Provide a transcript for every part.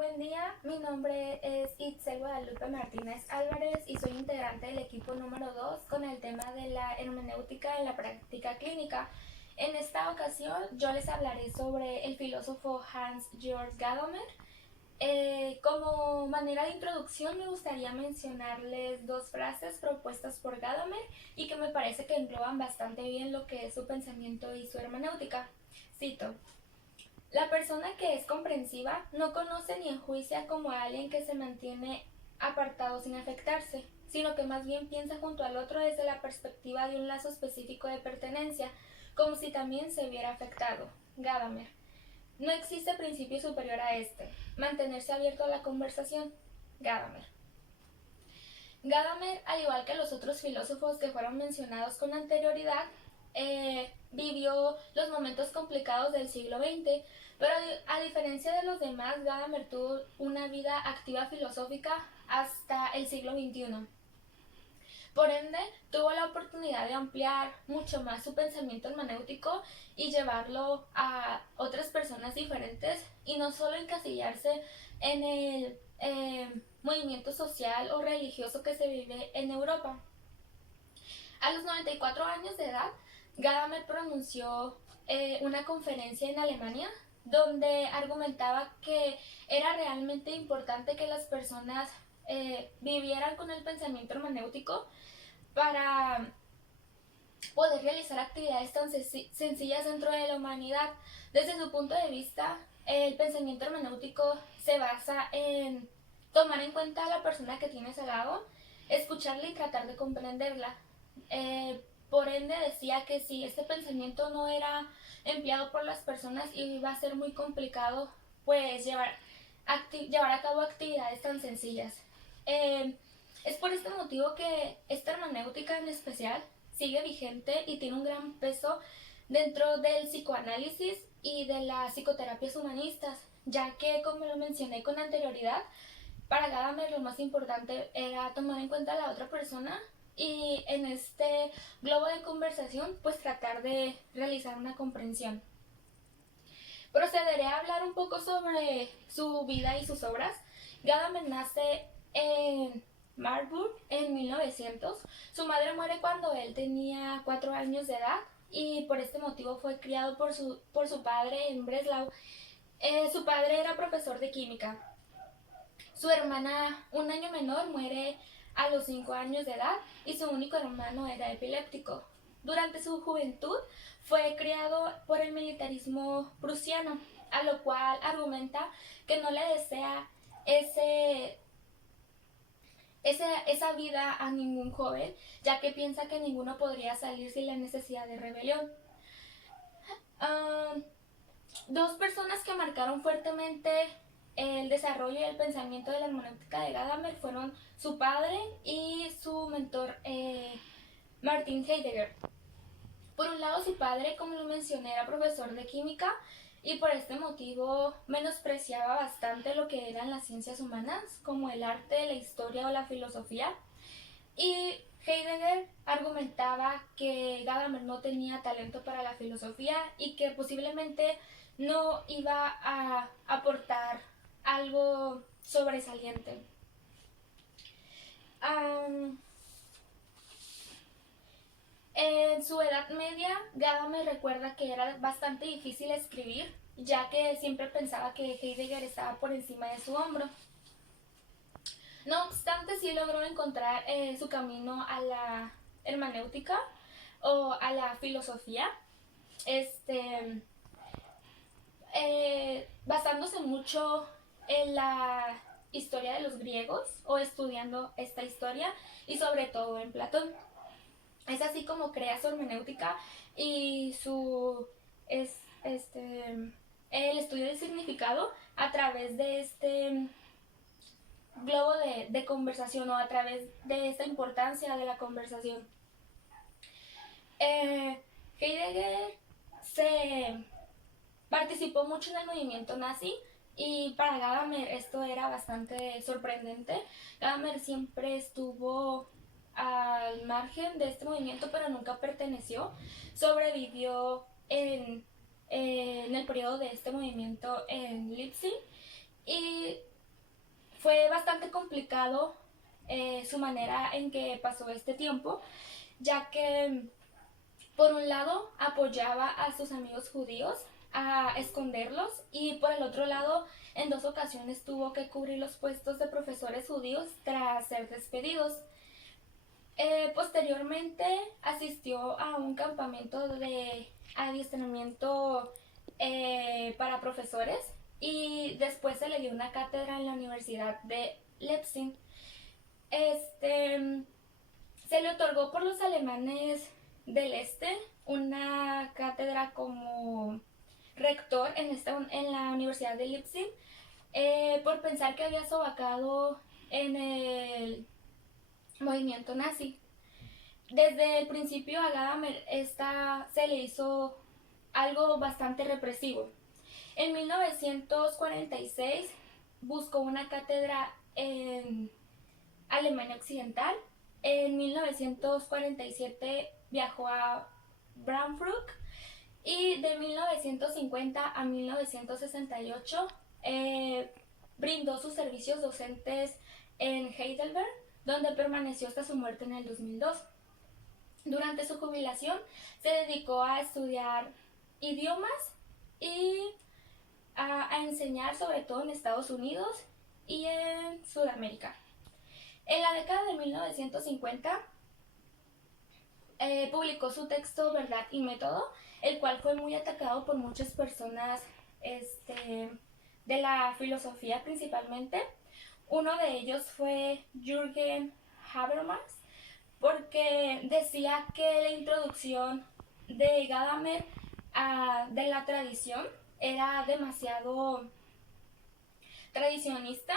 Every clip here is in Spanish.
Buen día, mi nombre es Itzel Guadalupe Martínez Álvarez y soy integrante del equipo número 2 con el tema de la hermenéutica en la práctica clínica. En esta ocasión yo les hablaré sobre el filósofo Hans-Georg Gadamer. Como manera de introducción me gustaría mencionarles dos frases propuestas por Gadamer y que me parece que engloban bastante bien lo que es su pensamiento y su hermenéutica. Cito: la persona que es comprensiva no conoce ni enjuicia como a alguien que se mantiene apartado sin afectarse, sino que más bien piensa junto al otro desde la perspectiva de un lazo específico de pertenencia, como si también se viera afectado. Gadamer. No existe principio superior a este. Mantenerse abierto a la conversación. Gadamer. Gadamer, al igual que los otros filósofos que fueron mencionados con anterioridad, vivió los momentos complicados del siglo XX, pero a diferencia de los demás, Gadamer tuvo una vida activa filosófica hasta el siglo XXI. Por ende, tuvo la oportunidad de ampliar mucho más su pensamiento hermenéutico y llevarlo a otras personas diferentes y no solo encasillarse en el movimiento social o religioso que se vive en Europa. A los 94 años de edad, Gadamer pronunció una conferencia en Alemania donde argumentaba que era realmente importante que las personas vivieran con el pensamiento hermenéutico para poder realizar actividades tan sencillas dentro de la humanidad. Desde su punto de vista, el pensamiento hermenéutico se basa en tomar en cuenta a la persona que tienes al lado, escucharla y tratar de comprenderla. Por ende decía que si este pensamiento no era empleado por las personas iba a ser muy complicado pues llevar a cabo actividades tan sencillas. Es por este motivo que esta hermenéutica en especial sigue vigente y tiene un gran peso dentro del psicoanálisis y de las psicoterapias humanistas, ya que, como lo mencioné con anterioridad, para Gadamer lo más importante era tomar en cuenta a la otra persona y en este globo de conversación pues tratar de realizar una comprensión. Procederé a hablar un poco sobre su vida y sus obras. Gadamer nace en Marburg en 1900. Su madre muere cuando él tenía 4 años de edad y por este motivo fue criado por su padre en Breslau. Su padre era profesor de química. Su hermana, un año menor, muere a los 5 años de edad y su único hermano era epiléptico. Durante su juventud fue criado por el militarismo prusiano, a lo cual argumenta que no le desea esa vida a ningún joven, ya que piensa que ninguno podría salir sin la necesidad de rebelión. Dos personas que marcaron fuertemente el desarrollo y el pensamiento de la hermenéutica de Gadamer fueron su padre y su mentor Martin Heidegger. Por un lado, su padre, como lo mencioné, era profesor de química y por este motivo menospreciaba bastante lo que eran las ciencias humanas, como el arte, la historia o la filosofía. Y Heidegger argumentaba que Gadamer no tenía talento para la filosofía y que posiblemente no iba a aportar algo sobresaliente. En su edad media, Gadamer recuerda que era bastante difícil escribir, ya que siempre pensaba que Heidegger estaba por encima de su hombro. No obstante, sí logró encontrar su camino a la hermenéutica o a la filosofía, basándose mucho en la historia de los griegos o estudiando esta historia y sobre todo en Platón. Es así como crea su hermenéutica y el estudio del significado a través de este globo de conversación o a través de esta importancia de la conversación. Heidegger participó mucho en el movimiento nazi y para Gadamer esto era bastante sorprendente. Gadamer siempre estuvo al margen de este movimiento, pero nunca perteneció. Sobrevivió en el periodo de este movimiento en Leipzig y Fue bastante complicado su manera en que pasó este tiempo, ya que por un lado apoyaba a sus amigos judíos a esconderlos y por el otro lado en 2 ocasiones tuvo que cubrir los puestos de profesores judíos tras ser despedidos. Posteriormente asistió a un campamento de adiestramiento para profesores y después se le dio una cátedra en la Universidad de Leipzig. Se le otorgó por los alemanes del Este una cátedra como rector en la Universidad de Leipzig por pensar que había sobacado en el movimiento nazi. Desde el principio a Gadamer se le hizo algo bastante represivo. En 1946 buscó una cátedra en Alemania Occidental. En 1947 viajó a Braunschweig y de 1950 a 1968 brindó sus servicios docentes en Heidelberg, donde permaneció hasta su muerte en el 2002. Durante su jubilación se dedicó a estudiar idiomas y a enseñar sobre todo en Estados Unidos y en Sudamérica. En la década de 1950 publicó su texto Verdad y Método, el cual fue muy atacado por muchas personas de la filosofía principalmente. Uno de ellos fue Jürgen Habermas, porque decía que la introducción de Gadamer de la tradición era demasiado tradicionista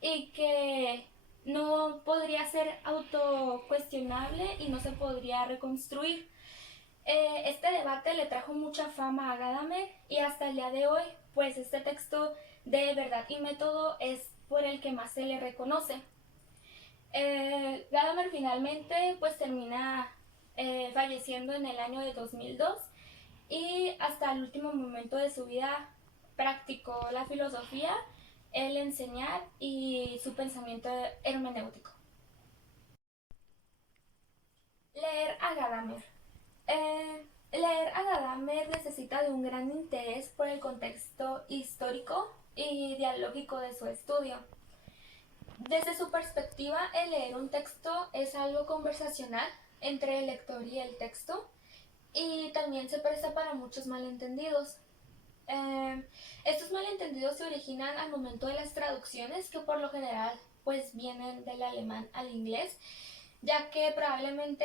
y que no podría ser autocuestionable y no se podría reconstruir. Este debate le trajo mucha fama a Gadamer y hasta el día de hoy, pues este texto de Verdad y Método es por el que más se le reconoce. Gadamer finalmente pues termina falleciendo en el año de 2002 y hasta el último momento de su vida practicó la filosofía, el enseñar y su pensamiento hermenéutico. Leer a Gadamer. Leer a Gadamer necesita de un gran interés por el contexto histórico y dialógico de su estudio. Desde su perspectiva, el leer un texto es algo conversacional entre el lector y el texto y también se presta para muchos malentendidos. Estos malentendidos se originan al momento de las traducciones, que por lo general pues vienen del alemán al inglés, ya que probablemente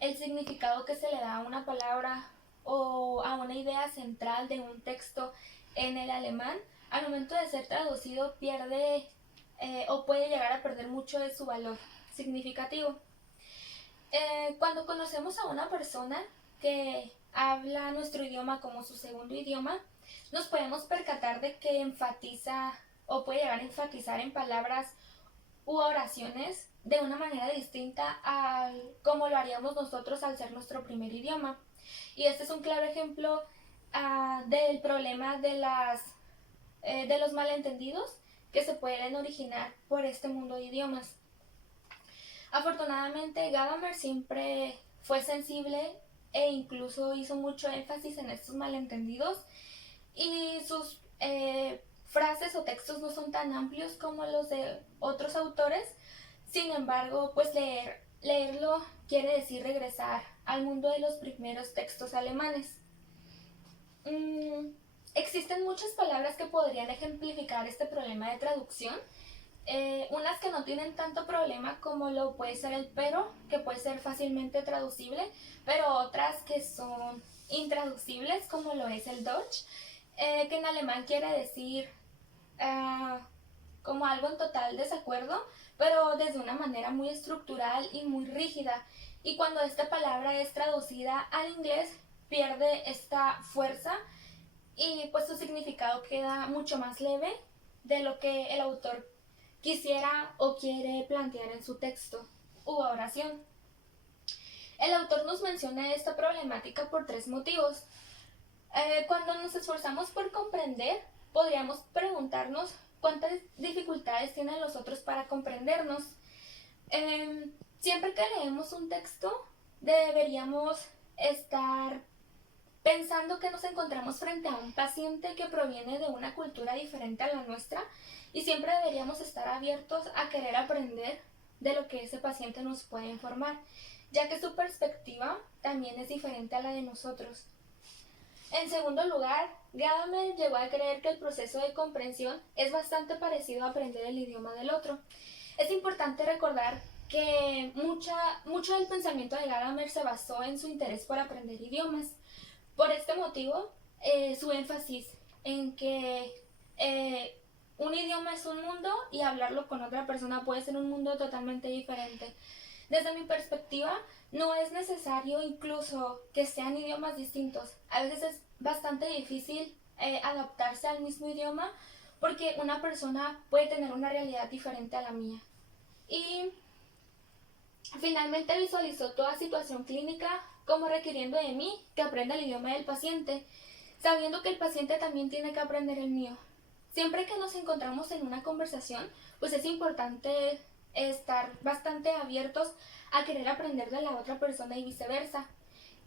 el significado que se le da a una palabra o a una idea central de un texto en el alemán, al momento de ser traducido pierde o puede llegar a perder mucho de su valor significativo. Cuando conocemos a una persona que habla nuestro idioma como su segundo idioma, nos podemos percatar de que enfatiza o puede llegar a enfatizar en palabras u oraciones de una manera distinta a como lo haríamos nosotros al ser nuestro primer idioma. Y este es un claro ejemplo del problema de los malentendidos que se pueden originar por este mundo de idiomas. Afortunadamente, Gadamer siempre fue sensible e incluso hizo mucho énfasis en estos malentendidos y sus frases o textos no son tan amplios como los de otros autores. Sin embargo, pues leerlo quiere decir regresar al mundo de los primeros textos alemanes. Existen muchas palabras que podrían ejemplificar este problema de traducción. Unas que no tienen tanto problema como lo puede ser el pero, que puede ser fácilmente traducible, pero otras que son intraducibles como lo es el Deutsch, que en alemán quiere decir como algo en total desacuerdo, pero desde una manera muy estructural y muy rígida, y cuando esta palabra es traducida al inglés pierde esta fuerza y pues su significado queda mucho más leve de lo que el autor quisiera o quiere plantear en su texto u oración. El autor nos menciona esta problemática por 3 motivos. Cuando nos esforzamos por comprender, podríamos preguntarnos cuántas dificultades tienen los otros para comprendernos. Siempre que leemos un texto, deberíamos estar pensando que nos encontramos frente a un paciente que proviene de una cultura diferente a la nuestra y siempre deberíamos estar abiertos a querer aprender de lo que ese paciente nos puede informar, ya que su perspectiva también es diferente a la de nosotros. En segundo lugar, Gadamer llegó a creer que el proceso de comprensión es bastante parecido a aprender el idioma del otro. Es importante recordar que mucho del pensamiento de Gadamer se basó en su interés por aprender idiomas. Por este motivo, su énfasis en que un idioma es un mundo y hablarlo con otra persona puede ser un mundo totalmente diferente. Desde mi perspectiva, no es necesario incluso que sean idiomas distintos. A veces es bastante difícil adaptarse al mismo idioma porque una persona puede tener una realidad diferente a la mía. Y finalmente visualizó toda situación clínica como requiriendo de mí que aprenda el idioma del paciente, sabiendo que el paciente también tiene que aprender el mío. Siempre que nos encontramos en una conversación, pues es importante estar bastante abiertos a querer aprender de la otra persona y viceversa.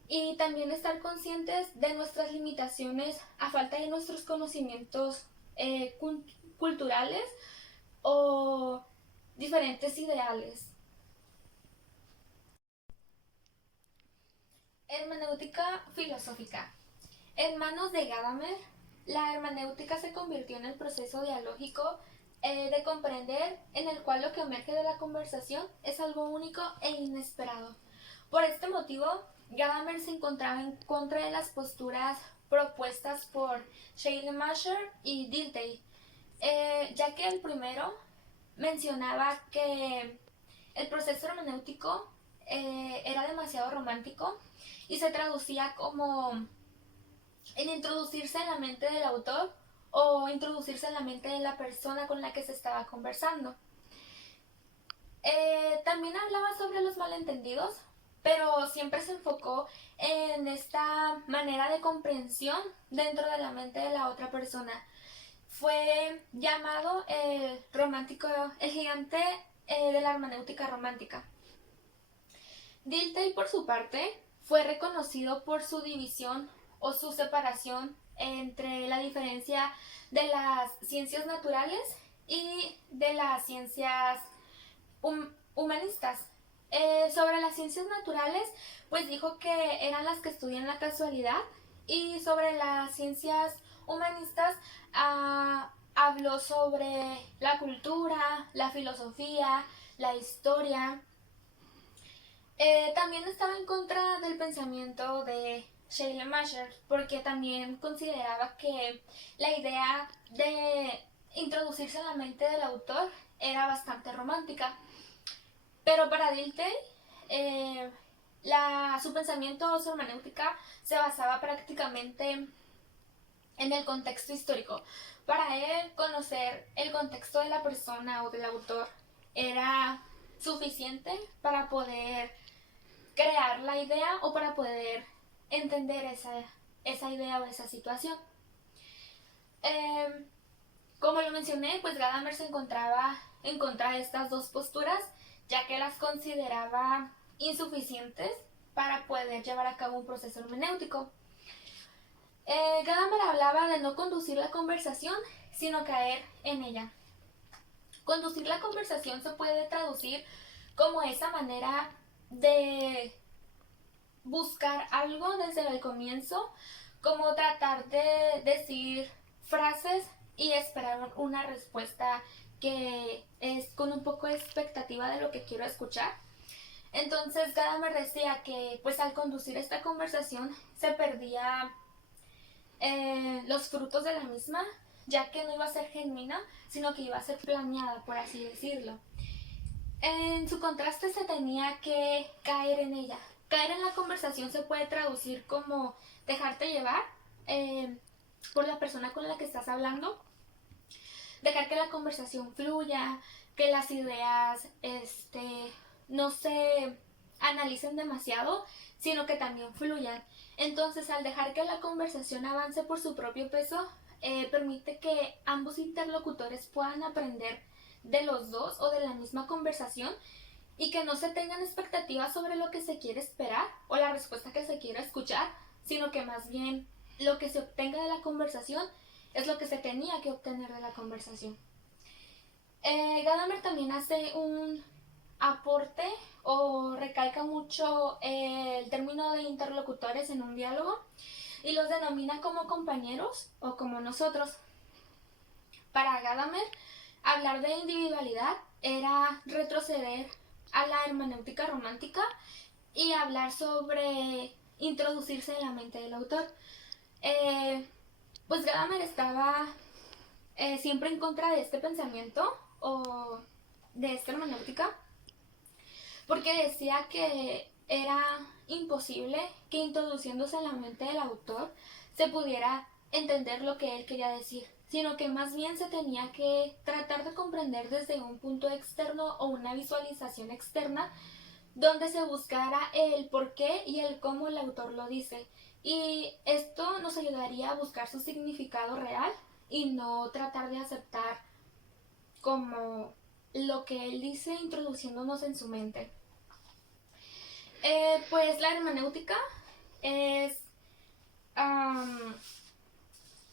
Y también estar conscientes de nuestras limitaciones a falta de nuestros conocimientos culturales o diferentes ideales. Hermenéutica filosófica. En manos de Gadamer, la hermenéutica se convirtió en el proceso dialógico de comprender en el cual lo que emerge de la conversación es algo único e inesperado. Por este motivo, Gadamer se encontraba en contra de las posturas propuestas por Schleiermacher y Dilthey, ya que el primero mencionaba que el proceso hermenéutico era demasiado romántico y se traducía como en introducirse en la mente del autor o introducirse en la mente de la persona con la que se estaba conversando. También hablaba sobre los malentendidos, pero siempre se enfocó en esta manera de comprensión dentro de la mente de la otra persona. Fue llamado el gigante de la hermenéutica romántica. Dilthey, por su parte, fue reconocido por su división o su separación entre la diferencia de las ciencias naturales y de las ciencias humanistas. Sobre las ciencias naturales, pues dijo que eran las que estudian la casualidad, y sobre las ciencias humanistas habló sobre la cultura, la filosofía, la historia. También estaba en contra del pensamiento de Schleiermacher porque también consideraba que la idea de introducirse en la mente del autor era bastante romántica. Pero para Dilthey, su pensamiento o su hermenéutica se basaba prácticamente en el contexto histórico. Para él, conocer el contexto de la persona o del autor era suficiente para poder crear la idea o para poder entender esa idea o esa situación. Como lo mencioné, pues Gadamer se encontraba en contra de estas dos posturas, ya que las consideraba insuficientes para poder llevar a cabo un proceso hermenéutico. Gadamer hablaba de no conducir la conversación, sino caer en ella. Conducir la conversación se puede traducir como esa manera de buscar algo desde el comienzo, como tratar de decir frases y esperar una respuesta que es con un poco de expectativa de lo que quiero escuchar. Entonces Gadamer decía que pues al conducir esta conversación se perdía los frutos de la misma, ya que no iba a ser genuina, sino que iba a ser planeada, por así decirlo. En su contraste se tenía que caer en ella. Caer en la conversación se puede traducir como dejarte llevar por la persona con la que estás hablando, dejar que la conversación fluya, que las ideas no se analicen demasiado, sino que también fluyan. Entonces, al dejar que la conversación avance por su propio peso, permite que ambos interlocutores puedan aprender de los dos o de la misma conversación y que no se tengan expectativas sobre lo que se quiere esperar o la respuesta que se quiere escuchar, sino que más bien lo que se obtenga de la conversación es lo que se tenía que obtener de la conversación. Gadamer también hace un aporte o recalca mucho el término de interlocutores en un diálogo y los denomina como compañeros o como nosotros. Para Gadamer, hablar de individualidad era retroceder a la hermenéutica romántica y hablar sobre introducirse en la mente del autor. Pues Gadamer estaba siempre en contra de este pensamiento o de esta hermenéutica, porque decía que era imposible que introduciéndose en la mente del autor se pudiera entender lo que él quería decir, sino que más bien se tenía que tratar de comprender desde un punto externo o una visualización externa donde se buscara el por qué y el cómo el autor lo dice. Y esto nos ayudaría a buscar su significado real y no tratar de aceptar como lo que él dice introduciéndonos en su mente. Pues la hermenéutica es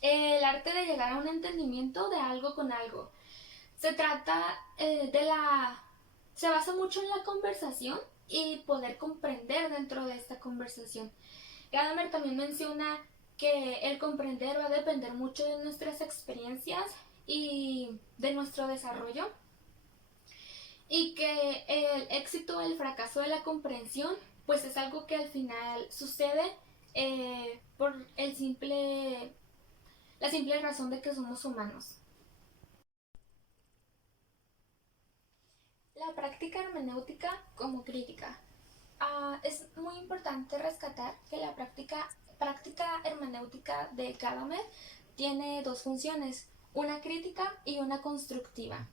el arte de llegar a un entendimiento de algo con algo. Se trata se basa mucho en la conversación y poder comprender dentro de esta conversación. Gadamer también menciona que el comprender va a depender mucho de nuestras experiencias y de nuestro desarrollo, y que el éxito o el fracaso de la comprensión pues es algo que al final sucede por la simple razón de que somos humanos. La práctica hermenéutica como crítica. Es muy importante rescatar que la práctica hermenéutica de Gadamer tiene dos funciones, una crítica y una constructiva.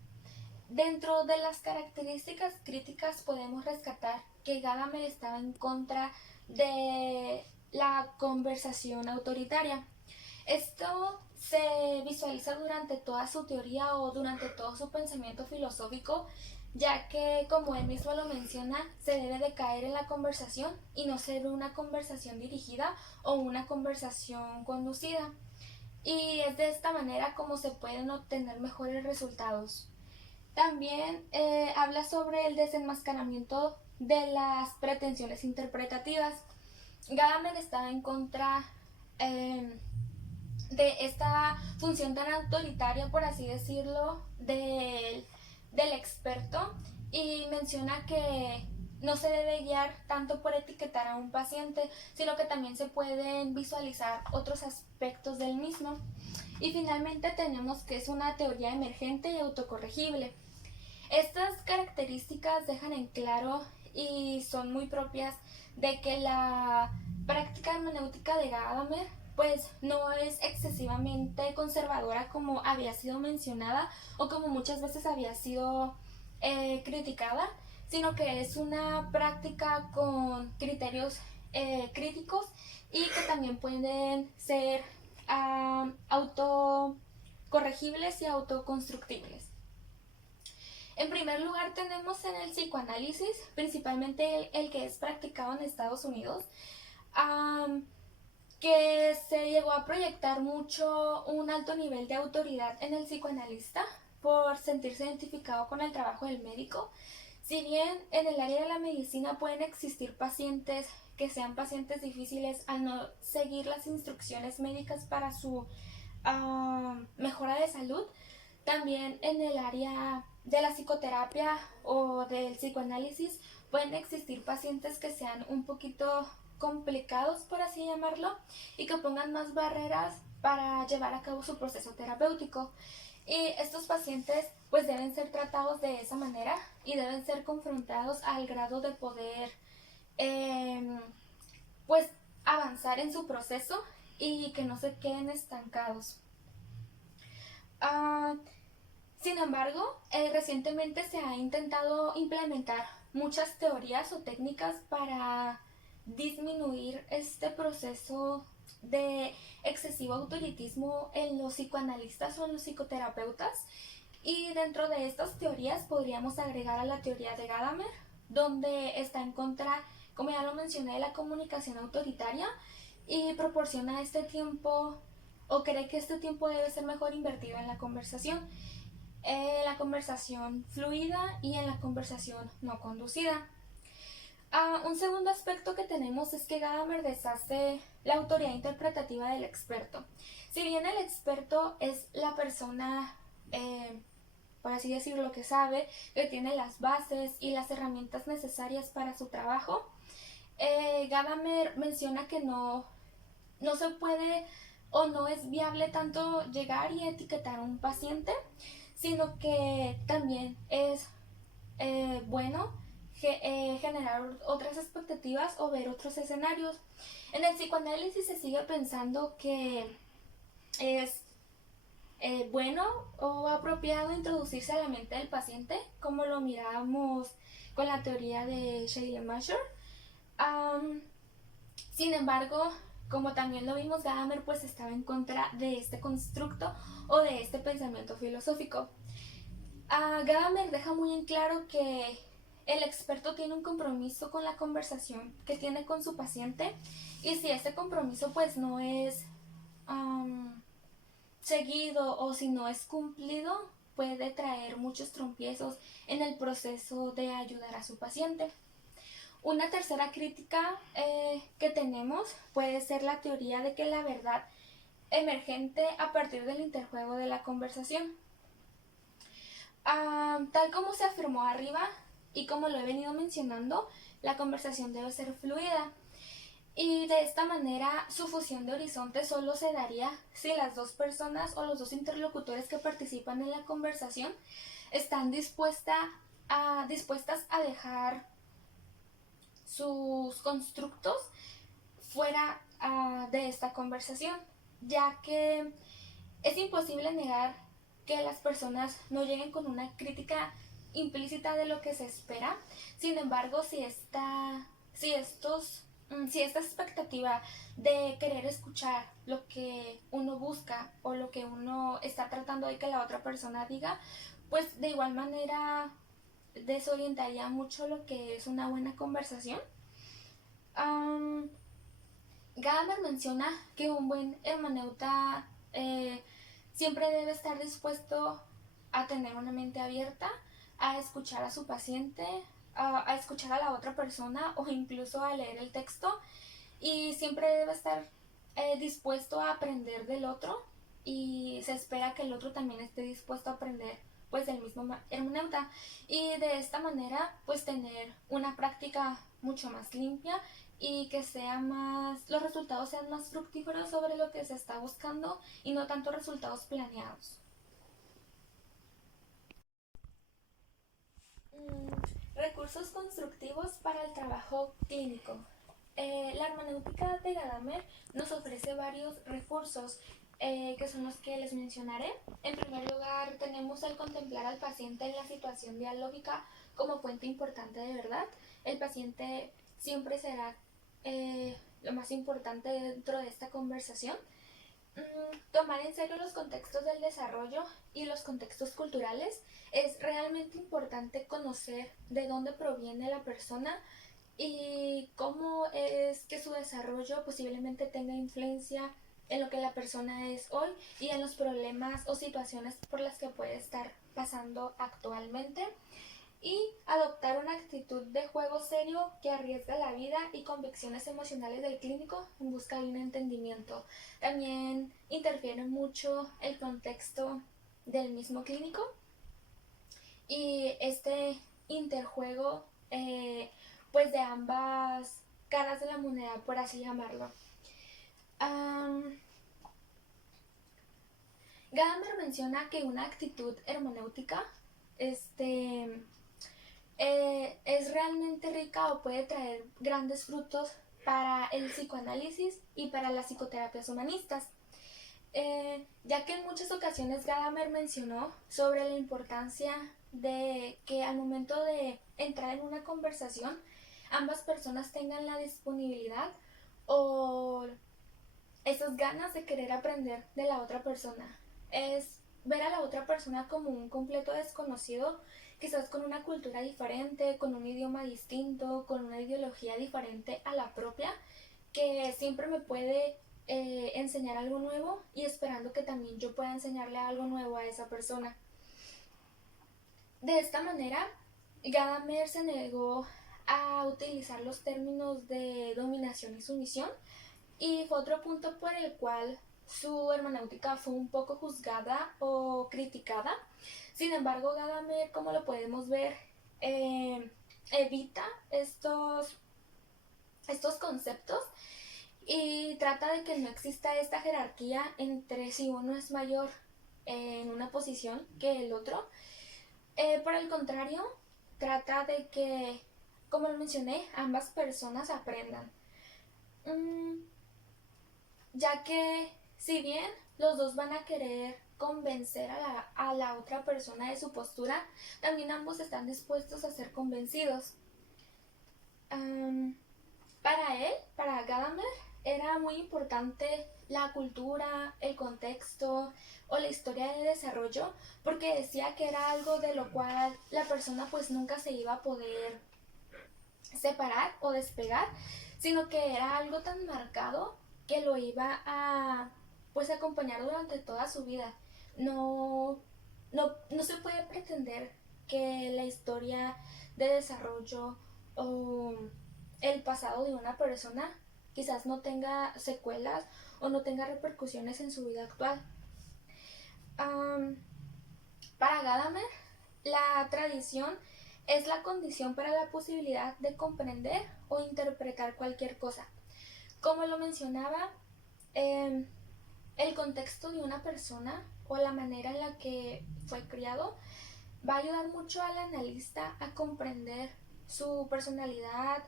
Dentro de las características críticas podemos rescatar que Gadamer estaba en contra de la conversación autoritaria. Esto se visualiza durante toda su teoría o durante todo su pensamiento filosófico, ya que, como él mismo lo menciona, se debe de caer en la conversación y no ser una conversación dirigida o una conversación conducida. Y es de esta manera como se pueden obtener mejores resultados. También habla sobre el desenmascaramiento de las pretensiones interpretativas. Gadamer estaba en contra de esta función tan autoritaria, por así decirlo, del experto, y menciona que no se debe guiar tanto por etiquetar a un paciente, sino que también se pueden visualizar otros aspectos del mismo. Y finalmente tenemos que es una teoría emergente y autocorregible. Estas características dejan en claro y son muy propias de que la práctica hermenéutica de Gadamer pues no es excesivamente conservadora como había sido mencionada o como muchas veces había sido criticada, sino que es una práctica con criterios críticos y que también pueden ser autocorregibles y autoconstructibles. En primer lugar tenemos en el psicoanálisis, principalmente el que es practicado en Estados Unidos, que se llegó a proyectar mucho un alto nivel de autoridad en el psicoanalista por sentirse identificado con el trabajo del médico. Si bien en el área de la medicina pueden existir pacientes que sean pacientes difíciles al no seguir las instrucciones médicas para su mejora de salud, también en el área de la psicoterapia o del psicoanálisis pueden existir pacientes que sean un poquito complicados, por así llamarlo, y que pongan más barreras para llevar a cabo su proceso terapéutico. Y estos pacientes pues deben ser tratados de esa manera y deben ser confrontados al grado de poder pues avanzar en su proceso y que no se queden estancados. Sin embargo, recientemente se ha intentado implementar muchas teorías o técnicas para disminuir este proceso de excesivo autoritismo en los psicoanalistas o en los psicoterapeutas. Y dentro de estas teorías podríamos agregar a la teoría de Gadamer, donde está en contra, como ya lo mencioné, de la comunicación autoritaria y proporciona este tiempo o cree que este tiempo debe ser mejor invertido en la conversación fluida y en la conversación no conducida. Un segundo aspecto que tenemos es que Gadamer deshace la autoridad interpretativa del experto. Si bien el experto es la persona, por así decirlo, que sabe, que tiene las bases y las herramientas necesarias para su trabajo, Gadamer menciona que no se puede o no es viable tanto llegar y etiquetar a un paciente, sino que también es bueno generar otras expectativas o ver otros escenarios. En el psicoanálisis se sigue pensando que es bueno o apropiado introducirse a la mente del paciente, como lo miramos con la teoría de Schleiermacher. Sin embargo, como también lo vimos, Gadamer pues estaba en contra de este constructo o de este pensamiento filosófico. Gadamer deja muy en claro que el experto tiene un compromiso con la conversación que tiene con su paciente, y si este compromiso pues no es seguido o si no es cumplido, puede traer muchos tropiezos en el proceso de ayudar a su paciente. Una tercera crítica que tenemos puede ser la teoría de que la verdad emergente a partir del interjuego de la conversación. Tal como se afirmó arriba y como lo he venido mencionando, la conversación debe ser fluida. Y de esta manera su fusión de horizontes solo se daría si las dos personas o los dos interlocutores que participan en la conversación están dispuestas a dejar sus constructos fuera de esta conversación, ya que es imposible negar que las personas no lleguen con una crítica implícita de lo que se espera. Sin embargo, si esta expectativa de querer escuchar lo que uno busca o lo que uno está tratando de que la otra persona diga, pues de igual manera desorientaría mucho lo que es una buena conversación. Gadamer menciona que un buen hermeneuta siempre debe estar dispuesto a tener una mente abierta, a escuchar a su paciente, a escuchar a la otra persona o incluso a leer el texto, y siempre debe estar dispuesto a aprender del otro, y se espera que el otro también esté dispuesto a aprender pues del mismo hermeneuta, y de esta manera pues tener una práctica mucho más limpia y que los resultados sean más fructíferos sobre lo que se está buscando y no tanto resultados planeados. Recursos constructivos para el trabajo clínico. La hermenéutica de Gadamer nos ofrece varios recursos que son los que les mencionaré. En primer lugar, tenemos el contemplar al paciente en la situación dialógica como puente importante de verdad. El paciente siempre será lo más importante dentro de esta conversación. Tomar en serio los contextos del desarrollo y los contextos culturales. Es realmente importante conocer de dónde proviene la persona y cómo es que su desarrollo posiblemente tenga influencia en lo que la persona es hoy y en los problemas o situaciones por las que puede estar pasando actualmente. Y adoptar una actitud de juego serio que arriesga la vida y convicciones emocionales del clínico en busca de un entendimiento. También interfiere mucho el contexto del mismo clínico y este interjuego pues de ambas caras de la moneda, por así llamarlo. Gadamer menciona que una actitud hermenéutica es realmente rica o puede traer grandes frutos para el psicoanálisis y para las psicoterapias humanistas, ya que en muchas ocasiones Gadamer mencionó sobre la importancia de que al momento de entrar en una conversación ambas personas tengan la disponibilidad o esas ganas de querer aprender de la otra persona. Es ver a la otra persona como un completo desconocido, quizás con una cultura diferente, con un idioma distinto, con una ideología diferente a la propia, que siempre me puede enseñar algo nuevo y esperando que también yo pueda enseñarle algo nuevo a esa persona. De esta manera, Gadamer se negó a utilizar los términos de dominación y sumisión, y fue otro punto por el cual su hermenéutica fue un poco juzgada o criticada. Sin embargo, Gadamer, como lo podemos ver, evita estos conceptos y trata de que no exista esta jerarquía entre si uno es mayor en una posición que el otro. Por el contrario, trata de que, como lo mencioné, ambas personas aprendan. Ya que si bien los dos van a querer convencer a la otra persona de su postura, también ambos están dispuestos a ser convencidos. Para él, para Gadamer, era muy importante la cultura, el contexto o la historia de desarrollo, porque decía que era algo de lo cual la persona pues nunca se iba a poder separar o despegar, sino que era algo tan marcado que lo iba a pues acompañar durante toda su vida. No se puede pretender que la historia de desarrollo o el pasado de una persona quizás no tenga secuelas o no tenga repercusiones en su vida actual. Para Gadamer, la tradición es la condición para la posibilidad de comprender o interpretar cualquier cosa. Como lo mencionaba, el contexto de una persona o la manera en la que fue criado va a ayudar mucho al analista a comprender su personalidad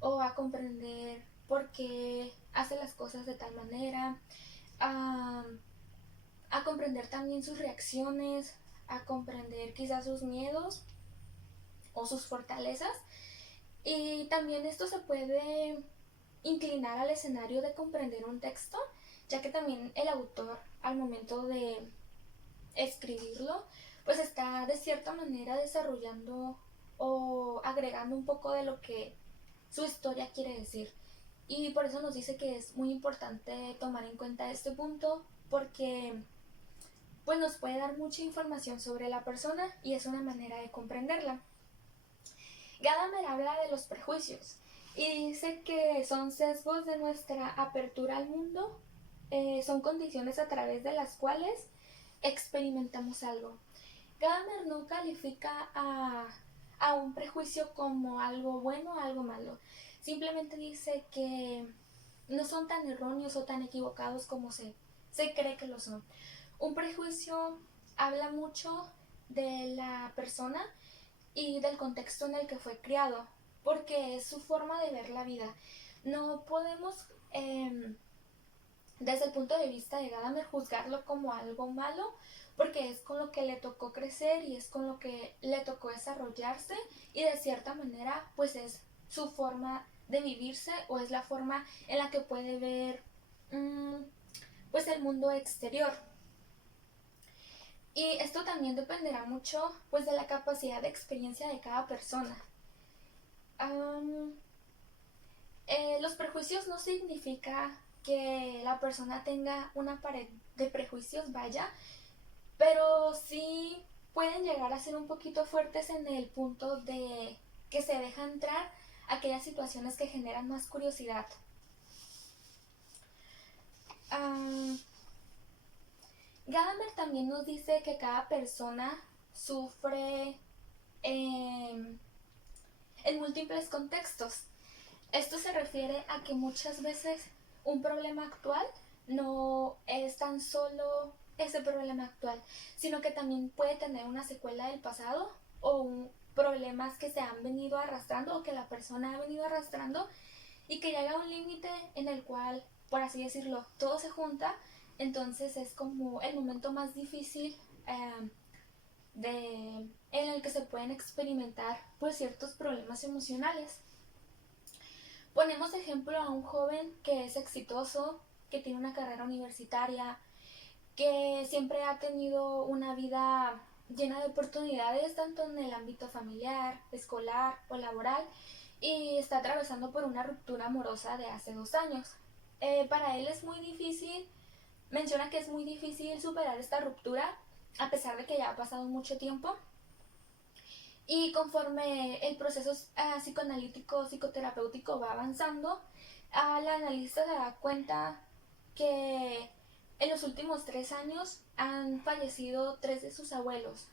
o a comprender por qué hace las cosas de tal manera, a comprender también sus reacciones, a comprender quizás sus miedos o sus fortalezas. Y también esto se puede inclinar al escenario de comprender un texto, ya que también el autor al momento de escribirlo pues está de cierta manera desarrollando o agregando un poco de lo que su historia quiere decir. Y por eso nos dice que es muy importante tomar en cuenta este punto, porque pues nos puede dar mucha información sobre la persona y es una manera de comprenderla. Gadamer habla de los prejuicios y dice que son sesgos de nuestra apertura al mundo, son condiciones a través de las cuales experimentamos algo. Gadamer no califica a un prejuicio como algo bueno o algo malo. Simplemente dice que no son tan erróneos o tan equivocados como se cree que lo son. Un prejuicio habla mucho de la persona y del contexto en el que fue criado, porque es su forma de ver la vida. No podemos, desde el punto de vista de Gadamer, juzgarlo como algo malo, porque es con lo que le tocó crecer y es con lo que le tocó desarrollarse, y de cierta manera pues es su forma de vivirse o es la forma en la que puede ver pues el mundo exterior. Y esto también dependerá mucho pues de la capacidad de experiencia de cada persona. Los prejuicios no significa que la persona tenga una pared de prejuicios, vaya, pero sí pueden llegar a ser un poquito fuertes en el punto de que se deja entrar aquellas situaciones que generan más curiosidad. Gadamer también nos dice que cada persona sufre en múltiples contextos. Esto se refiere a que muchas veces un problema actual no es tan solo ese problema actual, sino que también puede tener una secuela del pasado o problemas que se han venido arrastrando o que la persona ha venido arrastrando, y que llega a un límite en el cual, por así decirlo, todo se junta. Entonces es como el momento más difícil en el que se pueden experimentar pues ciertos problemas emocionales. Ponemos de ejemplo a un joven que es exitoso, que tiene una carrera universitaria, que siempre ha tenido una vida llena de oportunidades tanto en el ámbito familiar, escolar o laboral, y está atravesando por una ruptura amorosa de hace 2 años. Para él es muy difícil, menciona que es muy difícil superar esta ruptura a pesar de que ya ha pasado mucho tiempo. Y conforme el proceso psicoanalítico, psicoterapéutico va avanzando, la analista se da cuenta que en los últimos 3 años han fallecido 3 de sus abuelos.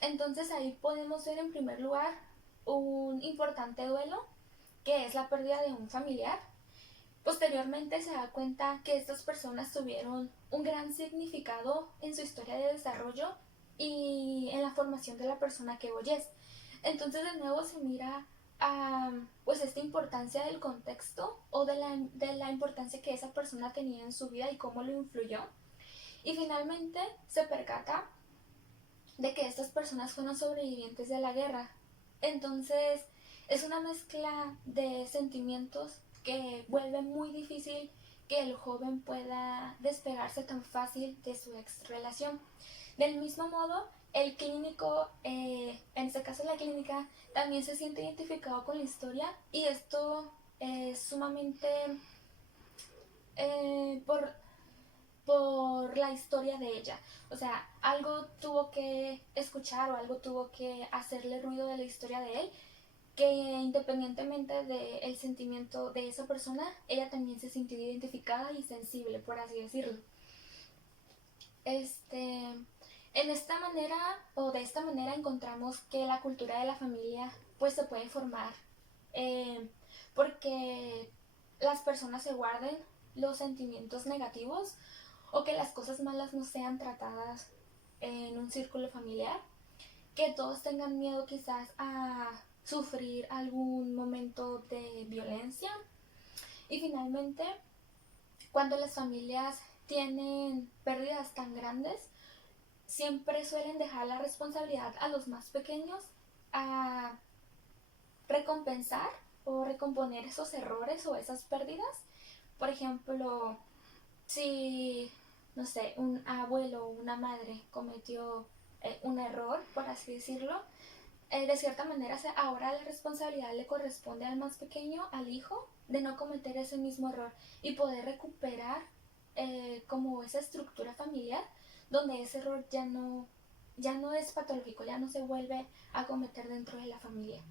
Entonces ahí podemos ver en primer lugar un importante duelo, que es la pérdida de un familiar. Posteriormente se da cuenta que estas personas tuvieron un gran significado en su historia de desarrollo y en la formación de la persona que hoy es. Entonces de nuevo se mira pues esta importancia del contexto o de la importancia que esa persona tenía en su vida y cómo lo influyó. Y finalmente se percata de que estas personas fueron sobrevivientes de la guerra. Entonces es una mezcla de sentimientos que vuelve muy difícil que el joven pueda despegarse tan fácil de su ex relación. Del mismo modo, el clínico, en este caso la clínica, también se siente identificado con la historia, y esto es sumamente por la historia de ella. O sea, algo tuvo que escuchar o algo tuvo que hacerle ruido de la historia de él, que independientemente del sentimiento de esa persona, ella también se sintió identificada y sensible, por así decirlo. En esta manera o de esta manera encontramos que la cultura de la familia pues se puede formar, porque las personas se guarden los sentimientos negativos o que las cosas malas no sean tratadas en un círculo familiar, que todos tengan miedo quizás a sufrir algún momento de violencia. Y finalmente, cuando las familias tienen pérdidas tan grandes, siempre suelen dejar la responsabilidad a los más pequeños a recompensar o recomponer esos errores o esas pérdidas. Por ejemplo, si, no sé, un abuelo o una madre cometió un error, por así decirlo, de cierta manera ahora la responsabilidad le corresponde al más pequeño, al hijo, de no cometer ese mismo error y poder recuperar como esa estructura familiar donde ese error ya no es patológico, ya no se vuelve a cometer dentro de la familia.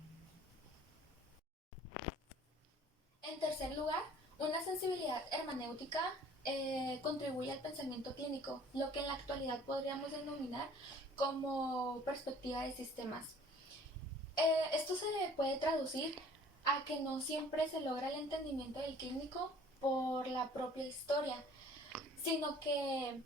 En tercer lugar, una sensibilidad hermenéutica contribuye al pensamiento clínico, lo que en la actualidad podríamos denominar como perspectiva de sistemas. Esto se puede traducir a que no siempre se logra el entendimiento del clínico por la propia historia, sino que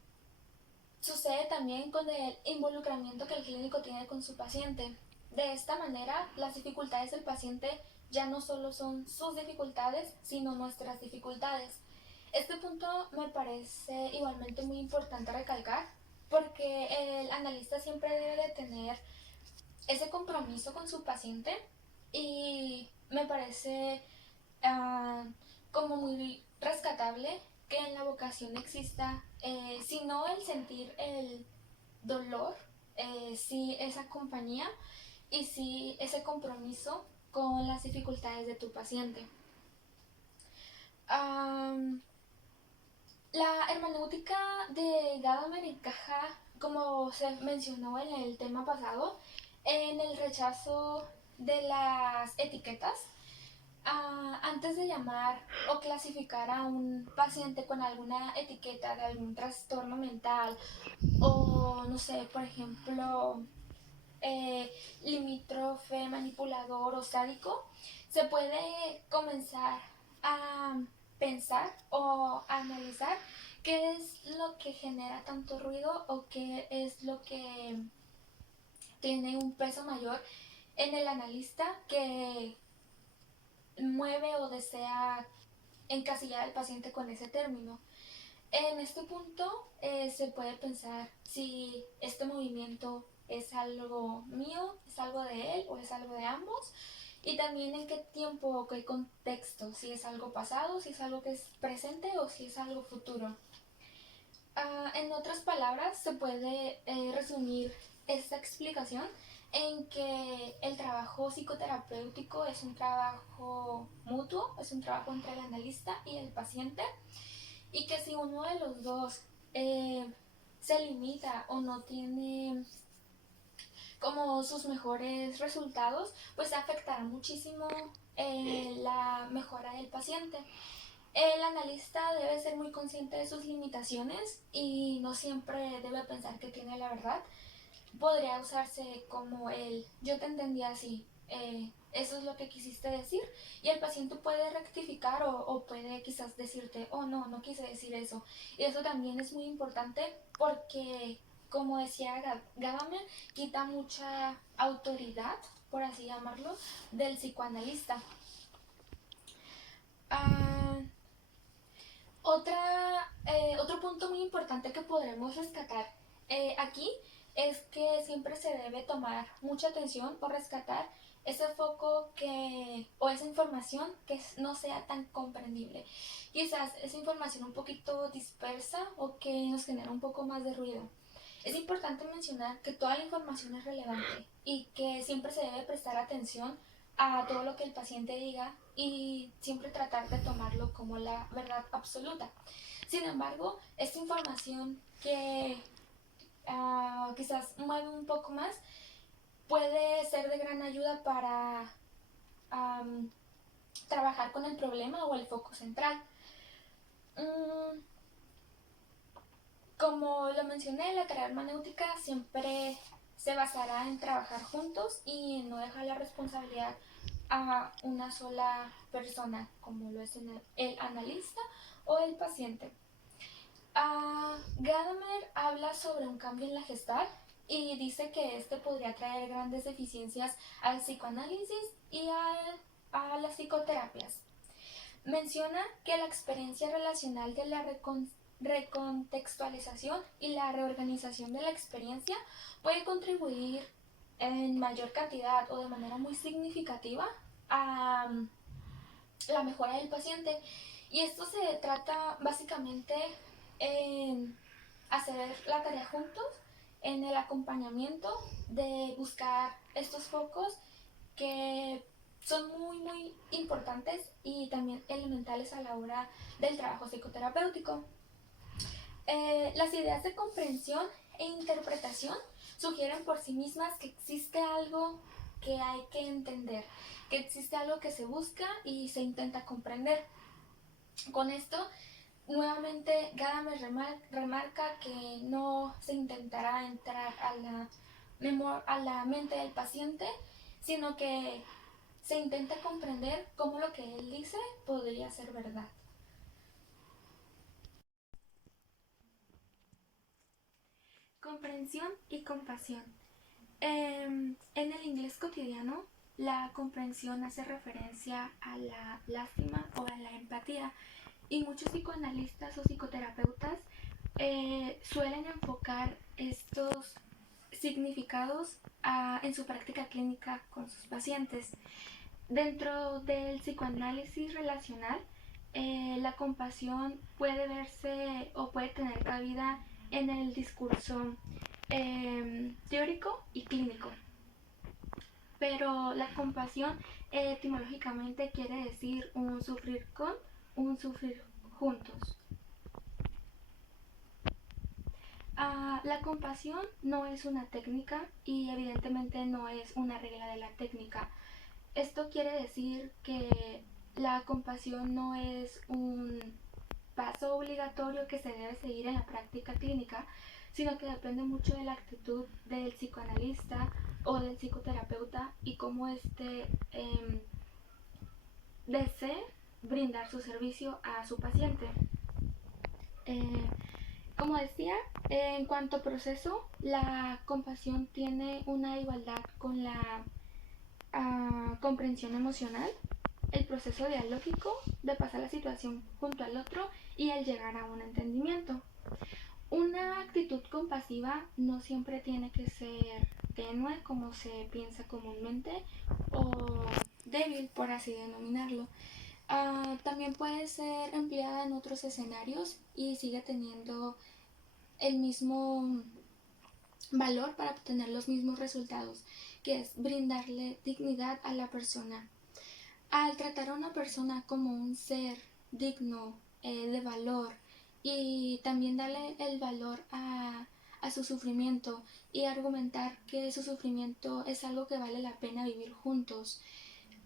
sucede también con el involucramiento que el clínico tiene con su paciente. De esta manera, las dificultades del paciente ya no solo son sus dificultades, sino nuestras dificultades. Este punto me parece igualmente muy importante recalcar, porque el analista siempre debe de tener ese compromiso con su paciente, y me parece como muy rescatable que en la vocación exista, si no el sentir el dolor, sí esa compañía y sí ese compromiso con las dificultades de tu paciente. La hermenéutica de Gadamer encaja, como se mencionó en el tema pasado, en el rechazo de las etiquetas. Antes de llamar o clasificar a un paciente con alguna etiqueta de algún trastorno mental o, no sé, por ejemplo, limítrofe, manipulador o sádico, se puede comenzar a pensar o a analizar qué es lo que genera tanto ruido o qué es lo que tiene un peso mayor en el analista, que mueve o desea encasillar al paciente con ese término. En este punto se puede pensar si este movimiento es algo mío, es algo de él o es algo de ambos, y también en qué tiempo o qué contexto, si es algo pasado, si es algo que es presente o si es algo futuro. En otras palabras, se puede resumir esta explicación en que el trabajo psicoterapéutico es un trabajo mutuo, es un trabajo entre el analista y el paciente, y que si uno de los dos eh, se limita o no tiene como sus mejores resultados, pues afectará muchísimo la mejora del paciente. El analista debe ser muy consciente de sus limitaciones y no siempre debe pensar que tiene la verdad. Podría usarse como el yo te entendí así, eso es lo que quisiste decir, y el paciente puede rectificar o puede quizás decirte, oh no, no quise decir eso. Y eso también es muy importante porque, como decía Gadamer, quita mucha autoridad, por así llamarlo, del psicoanalista. Ah, otro punto muy importante que podremos rescatar aquí es que siempre se debe tomar mucha atención o rescatar ese foco o esa información que no sea tan comprendible. Quizás esa información un poquito dispersa o que nos genera un poco más de ruido. Es importante mencionar que toda la información es relevante y que siempre se debe prestar atención a todo lo que el paciente diga y siempre tratar de tomarlo como la verdad absoluta. Sin embargo, esta información que quizás mueve un poco más puede ser de gran ayuda para trabajar con el problema o el foco central. Como lo mencioné, la carrera hermenéutica siempre se basará en trabajar juntos y no dejar la responsabilidad a una sola persona, como lo es el analista o el paciente. Gadamer habla sobre un cambio en la Gestalt y dice que este podría traer grandes deficiencias al psicoanálisis y a las psicoterapias. Menciona que la experiencia relacional de la recontextualización y la reorganización de la experiencia puede contribuir en mayor cantidad o de manera muy significativa a la mejora del paciente. Y esto se trata básicamente en hacer la tarea juntos, en el acompañamiento de buscar estos focos que son muy importantes y también elementales a la hora del trabajo psicoterapéutico. Las ideas de comprensión e interpretación sugieren por sí mismas que existe algo que hay que entender, que existe algo que se busca y se intenta comprender. Con esto, nuevamente Gadamer remarca que no se intentará entrar a la mente del paciente, sino que se intenta comprender cómo lo que él dice podría ser verdad. Comprensión y compasión. En el inglés cotidiano, la comprensión hace referencia a la lástima o a la empatía, y muchos psicoanalistas o psicoterapeutas suelen enfocar estos significados en su práctica clínica con sus pacientes. Dentro del psicoanálisis relacional, la compasión puede verse o puede tener cabida en el discurso teórico y clínico. Pero la compasión etimológicamente quiere decir un sufrir con, un sufrir juntos. La compasión no es una técnica y evidentemente no es una regla de la técnica. Esto quiere decir que la compasión no es un paso obligatorio que se debe seguir en la práctica clínica, sino que depende mucho de la actitud del psicoanalista o del psicoterapeuta y cómo éste desee brindar su servicio a su paciente. Como decía, en cuanto a proceso, la compasión tiene una igualdad con la comprensión emocional, el proceso dialógico de pasar la situación junto al otro y el llegar a un entendimiento. Una actitud compasiva no siempre tiene que ser tenue como se piensa comúnmente o débil, por así denominarlo. También puede ser empleada en otros escenarios y sigue teniendo el mismo valor para obtener los mismos resultados, que es brindarle dignidad a la persona. Al tratar a una persona como un ser digno, de valor, y también darle el valor a su sufrimiento y argumentar que su sufrimiento es algo que vale la pena vivir juntos,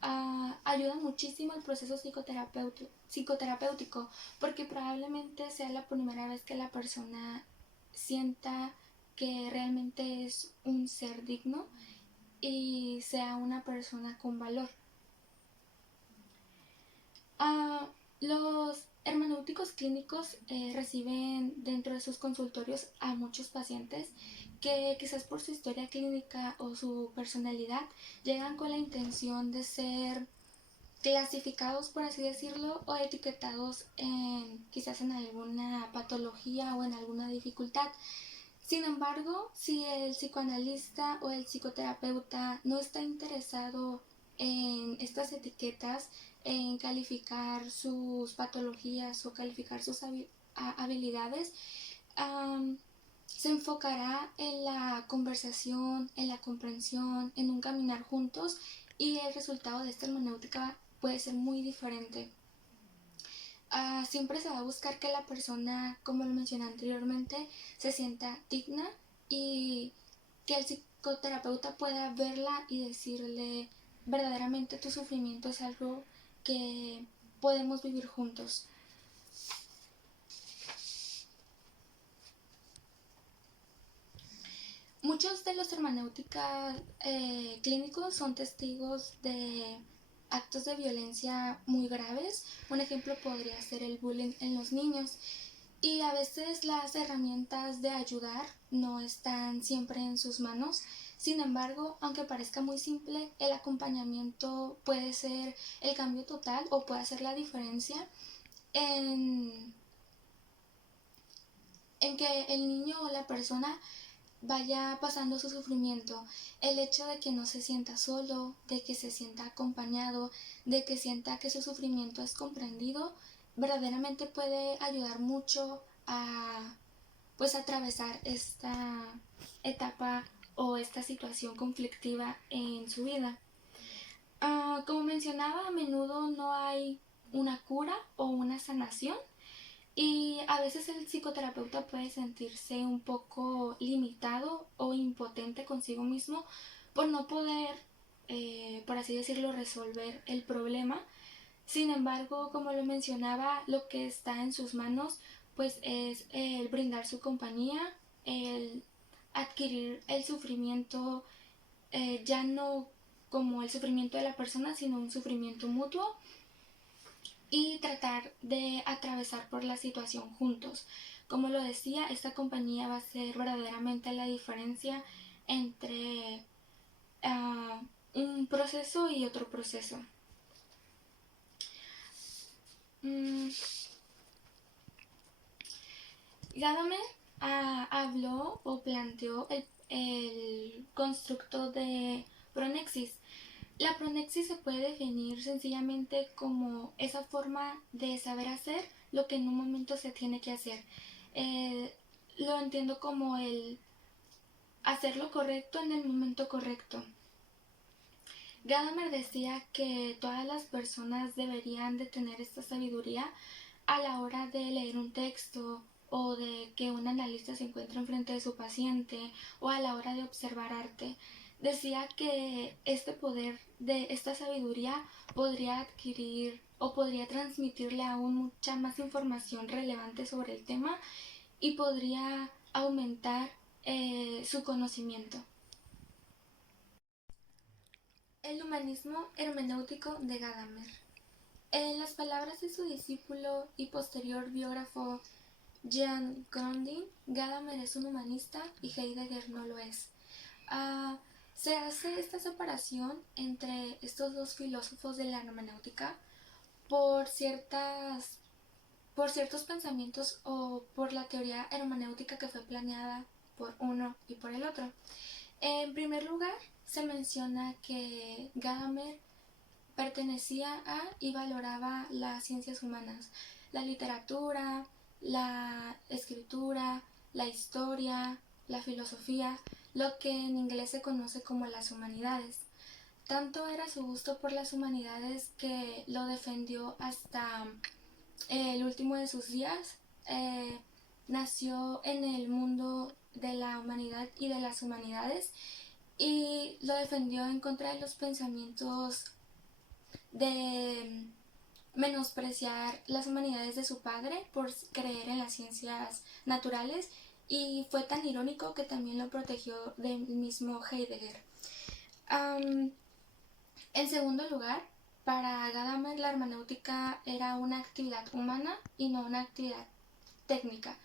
ayuda muchísimo el proceso psicoterapéutico, porque probablemente sea la primera vez que la persona sienta que realmente es un ser digno y sea una persona con valor. Los hermenéuticos clínicos reciben dentro de sus consultorios a muchos pacientes que quizás por su historia clínica o su personalidad llegan con la intención de ser clasificados, por así decirlo, o etiquetados quizás en alguna patología o en alguna dificultad. Sin embargo, si el psicoanalista o el psicoterapeuta no está interesado en estas etiquetas, en calificar sus patologías o calificar sus habilidades, se enfocará en la conversación, en la comprensión, en un caminar juntos, y el resultado de esta hermenéutica puede ser muy diferente. Siempre se va a buscar que la persona, como lo mencioné anteriormente, se sienta digna y que el psicoterapeuta pueda verla y decirle: verdaderamente tu sufrimiento es algo que podemos vivir juntos. Muchos de los hermenéuticas clínicos son testigos de actos de violencia muy graves. Un ejemplo podría ser el bullying en los niños. Y a veces las herramientas de ayudar no están siempre en sus manos. Sin embargo, aunque parezca muy simple, el acompañamiento puede ser el cambio total o puede hacer la diferencia en que el niño o la persona vaya pasando su sufrimiento. El hecho de que no se sienta solo, de que se sienta acompañado, de que sienta que su sufrimiento es comprendido, verdaderamente puede ayudar mucho a atravesar esta etapa o esta situación conflictiva en su vida. Como mencionaba, a menudo no hay una cura o una sanación, y a veces el psicoterapeuta puede sentirse un poco limitado o impotente consigo mismo por no poder, por así decirlo, resolver el problema. Sin embargo, como lo mencionaba, lo que está en sus manos pues es el brindar su compañía, el adquirir el sufrimiento, ya no como el sufrimiento de la persona, sino un sufrimiento mutuo, y tratar de atravesar por la situación juntos. Como lo decía, esta compañía va a ser verdaderamente la diferencia entre un proceso y otro proceso. Gadamer habló o planteó el constructo de pronexis. La pronexis se puede definir sencillamente como esa forma de saber hacer lo que en un momento se tiene que hacer. Lo entiendo como el hacer lo correcto en el momento correcto. Gadamer decía que todas las personas deberían de tener esta sabiduría a la hora de leer un texto, o de que un analista se encuentre enfrente de su paciente, o a la hora de observar arte. Decía que este poder de esta sabiduría podría adquirir o podría transmitirle aún mucha más información relevante sobre el tema, y podría aumentar su conocimiento. El humanismo hermenéutico de Gadamer. En las palabras de su discípulo y posterior biógrafo Jean Grundy, Gadamer es un humanista y Heidegger no lo es. Se hace esta separación entre estos dos filósofos de la hermenéutica por ciertos pensamientos o por la teoría hermenéutica que fue planeada por uno y por el otro. En primer lugar, se menciona que Gadamer pertenecía a y valoraba las ciencias humanas, la literatura, la escritura, la historia, la filosofía, lo que en inglés se conoce como las humanidades. Tanto era su gusto por las humanidades que lo defendió hasta el último de sus días. Nació en el mundo de la humanidad y de las humanidades y lo defendió en contra de los pensamientos de menospreciar las humanidades de su padre por creer en las ciencias naturales, y fue tan irónico que también lo protegió del mismo Heidegger. En segundo lugar, para Gadamer la hermenéutica era una actividad humana y no una actividad técnica.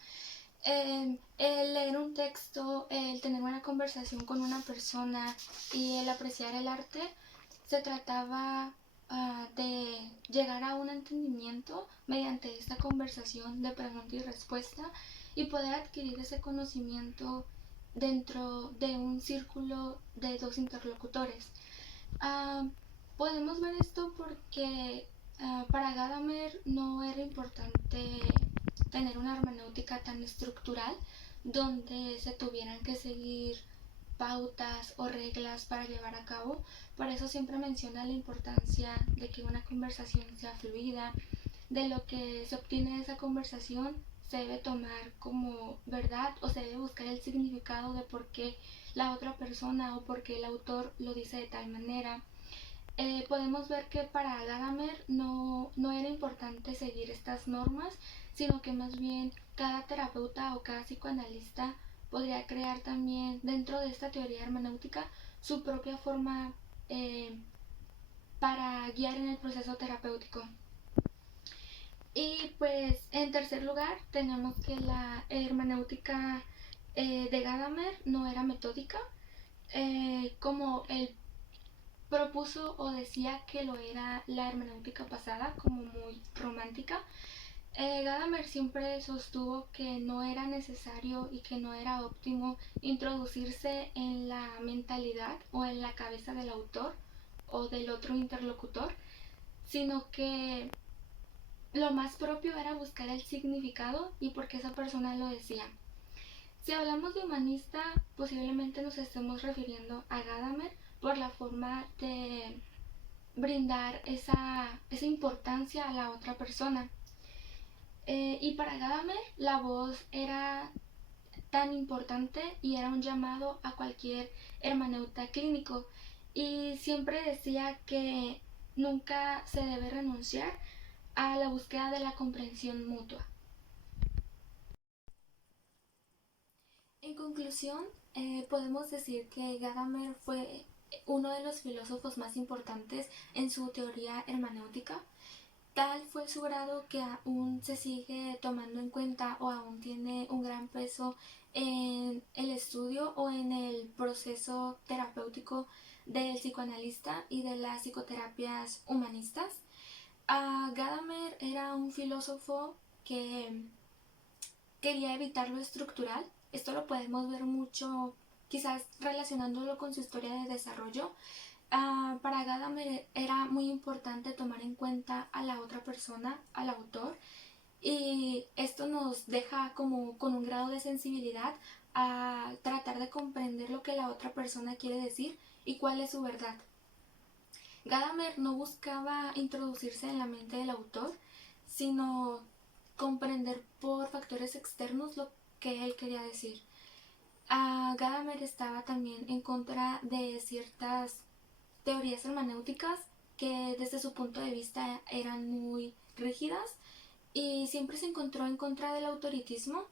El leer un texto, el tener una conversación con una persona y el apreciar el arte, se trataba de llegar a un entendimiento mediante esta conversación de pregunta y respuesta y poder adquirir ese conocimiento dentro de un círculo de dos interlocutores. Podemos ver esto porque para Gadamer no era importante tener una hermenéutica tan estructural donde se tuvieran que seguir pautas o reglas para llevar a cabo. Por eso siempre menciona la importancia de que una conversación sea fluida, de lo que se obtiene de esa conversación se debe tomar como verdad o se debe buscar el significado de por qué la otra persona o por qué el autor lo dice de tal manera. Podemos ver que para Gadamer no era importante seguir estas normas, sino que más bien cada terapeuta o cada psicoanalista podría crear también dentro de esta teoría hermenéutica su propia forma para guiar en el proceso terapéutico. Y pues en tercer lugar tenemos que la hermenéutica de Gadamer no era metódica, como él propuso o decía que lo era la hermenéutica pasada, como muy romántica. Gadamer siempre sostuvo que no era necesario y que no era óptimo introducirse en la mentalidad o en la cabeza del autor o del otro interlocutor, sino que lo más propio era buscar el significado y por qué esa persona lo decía. Si hablamos de humanista, posiblemente nos estemos refiriendo a Gadamer por la forma de brindar esa importancia a la otra persona. Y para Gadamer la voz era tan importante y era un llamado a cualquier hermeneuta clínico, y siempre decía que nunca se debe renunciar a la búsqueda de la comprensión mutua. En conclusión, podemos decir que Gadamer fue uno de los filósofos más importantes en su teoría hermenéutica. Tal fue su grado que aún se sigue tomando en cuenta o aún tiene un gran peso en el estudio o en el proceso terapéutico del psicoanalista y de las psicoterapias humanistas. Gadamer era un filósofo que quería evitar lo estructural. Esto lo podemos ver mucho, quizás relacionándolo con su historia de desarrollo. Para Gadamer era muy importante tomar en cuenta a la otra persona, al autor, y esto nos deja como con un grado de sensibilidad a tratar de comprender lo que la otra persona quiere decir y cuál es su verdad. Gadamer no buscaba introducirse en la mente del autor, sino comprender por factores externos lo que él quería decir. Gadamer estaba también en contra de ciertas teorías hermenéuticas que desde su punto de vista eran muy rígidas, y siempre se encontró en contra del autoritismo,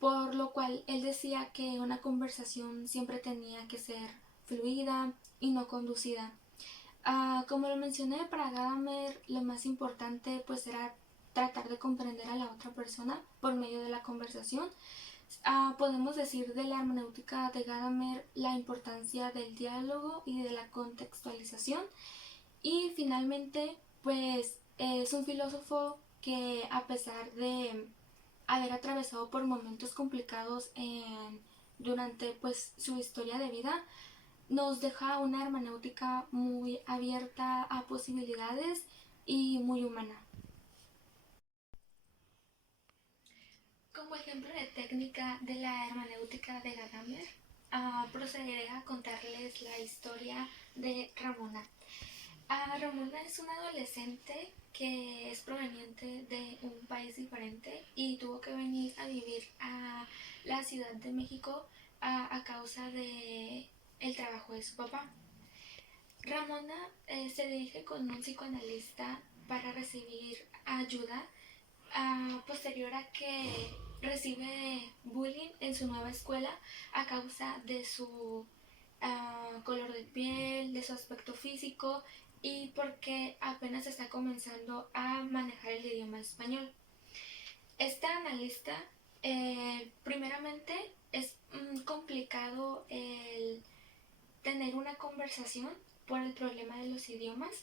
por lo cual él decía que una conversación siempre tenía que ser fluida y no conducida. Como lo mencioné, para Gadamer lo más importante pues era tratar de comprender a la otra persona por medio de la conversación. Podemos decir de la hermenéutica de Gadamer la importancia del diálogo y de la contextualización. Y finalmente, pues es un filósofo que, a pesar de haber atravesado por momentos complicados durante pues su historia de vida, nos deja una hermenéutica muy abierta a posibilidades y muy humana. Como ejemplo de técnica de la hermenéutica de Gadamer, procederé a contarles la historia de Ramona. Ramona es una adolescente que es proveniente de un país diferente y tuvo que venir a vivir a la Ciudad de México a causa de el trabajo de su papá. Ramona se dirige con un psicoanalista para recibir ayuda posterior a que recibe bullying en su nueva escuela a causa de su color de piel, de su aspecto físico y porque apenas está comenzando a manejar el idioma español. Esta analista, primeramente, es complicado el tener una conversación por el problema de los idiomas,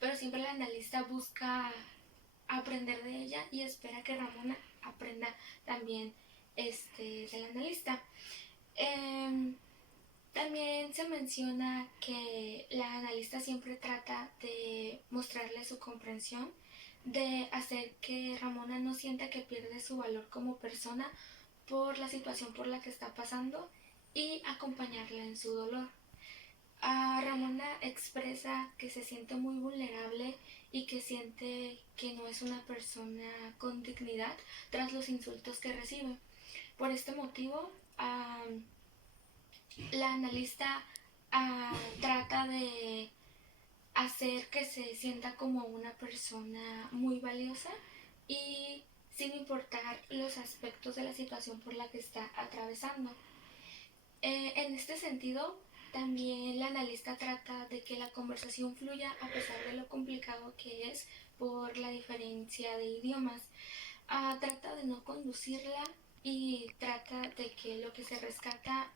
pero siempre el analista busca aprender de ella y espera que Ramona aprenda también del analista. También se menciona que la analista siempre trata de mostrarle su comprensión, de hacer que Ramona no sienta que pierde su valor como persona por la situación por la que está pasando y acompañarla en su dolor. Ramona expresa que se siente muy vulnerable y que siente que no es una persona con dignidad tras los insultos que recibe. Por este motivo, la analista trata de hacer que se sienta como una persona muy valiosa y sin importar los aspectos de la situación por la que está atravesando. En este sentido, también la analista trata de que la conversación fluya a pesar de lo complicado que es por la diferencia de idiomas. Trata de no conducirla y trata de que lo que se rescata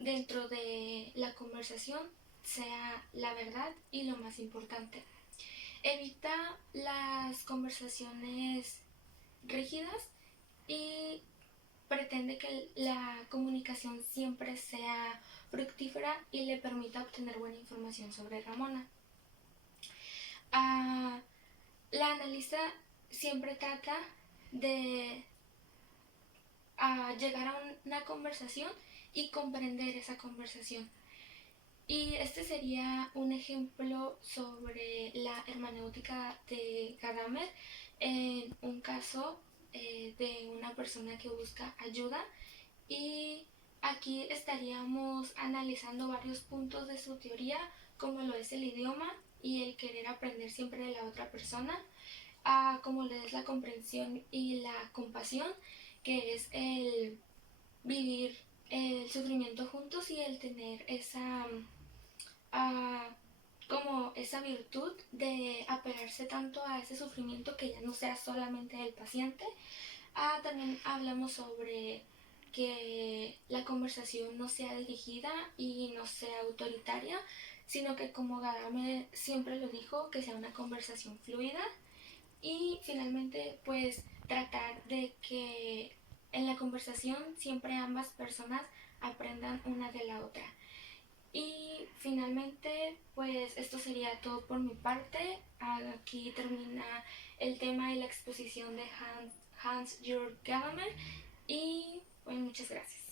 dentro de la conversación sea la verdad y lo más importante. Evita las conversaciones rígidas y pretende que la comunicación siempre sea fructífera y le permita obtener buena información sobre Ramona. La analista siempre trata de llegar a una conversación y comprender esa conversación. Y este sería un ejemplo sobre la hermenéutica de Gadamer en un caso de una persona que busca ayuda. Y aquí estaríamos analizando varios puntos de su teoría, como lo es el idioma y el querer aprender siempre de la otra persona, como lo es la comprensión y la compasión, que es el vivir el sufrimiento juntos y el tener como esa virtud de apegarse tanto a ese sufrimiento que ya no sea solamente del paciente. También hablamos sobre que la conversación no sea dirigida y no sea autoritaria, sino que como Gadamer siempre lo dijo, que sea una conversación fluida. Y finalmente, pues tratar de que en la conversación siempre ambas personas aprendan una de la otra. Y finalmente, pues esto sería todo por mi parte. Aquí termina el tema y la exposición de Hans Jörg Gadamer y pues muchas gracias.